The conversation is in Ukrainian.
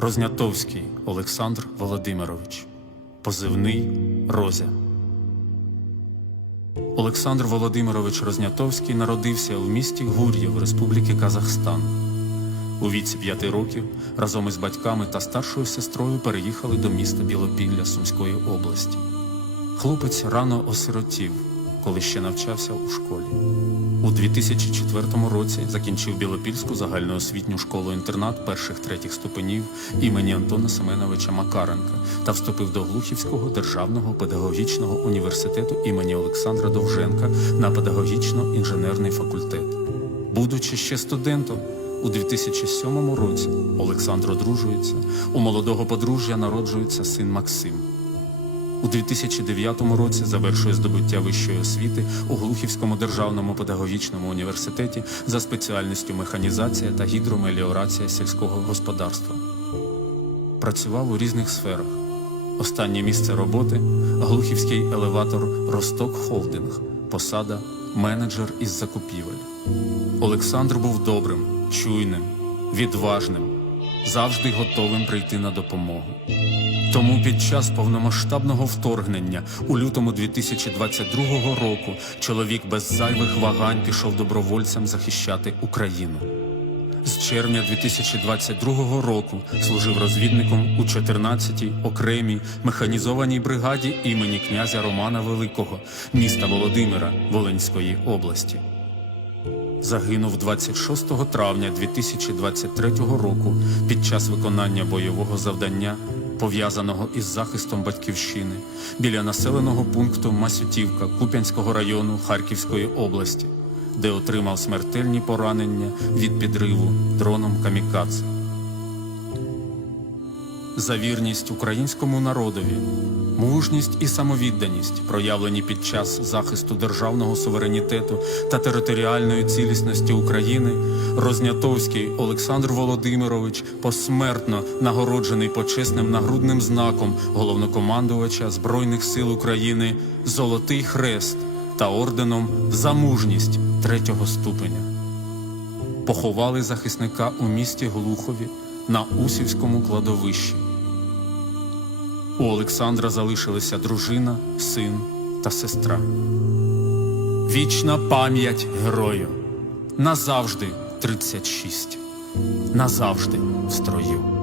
Рознятовський Олександр Володимирович, позивний Розя. Олександр Володимирович Рознятовський народився у місті Гур'єв Республіки Казахстан. У віці п'яти років разом із батьками та старшою сестрою переїхали до міста Білопілля Сумської області. Хлопець рано осиротів, коли ще навчався у школі. У 2004 році закінчив Білопільську загальноосвітню школу-інтернат перших третіх ступенів імені Антона Семеновича Макаренка та вступив до Глухівського державного педагогічного університету імені Олександра Довженка на педагогічно-інженерний факультет. Будучи ще студентом, у 2007 році Олександр одружується, у молодого подружжя народжується син Максим. У 2009 році завершує здобуття вищої освіти у Глухівському державному педагогічному університеті за спеціальністю механізація та гідромеліорація сільського господарства. Працював у різних сферах. Останнє місце роботи Глухівський елеватор Росток Холдинг, посада менеджер із закупівель. Олександр був добрим, чуйним, відважним, завжди готовим прийти на допомогу. Тому під час повномасштабного вторгнення у лютому 2022 року чоловік без зайвих вагань пішов добровольцем захищати Україну. З червня 2022 року служив розвідником у 14-й окремій механізованій бригаді імені князя Романа Великого, міста Володимира Волинської області. Загинув 26 травня 2023 року під час виконання бойового завдання, пов'язаного із захистом батьківщини, біля населеного пункту Масютівка Куп'янського району Харківської області, де отримав смертельні поранення від підриву дроном Камікадзе. За вірність українському народові, мужність і самовідданість, проявлені під час захисту державного суверенітету та територіальної цілісності України, Рознятовський Олександр Володимирович посмертно нагороджений почесним нагрудним знаком головнокомандувача Збройних сил України Золотий Хрест та орденом за мужність третього ступеня. Поховали захисника у місті Глухові на Усівському кладовищі. У Олександра залишилися дружина, син та сестра. Вічна пам'ять герою. Назавжди 36. Назавжди в строю.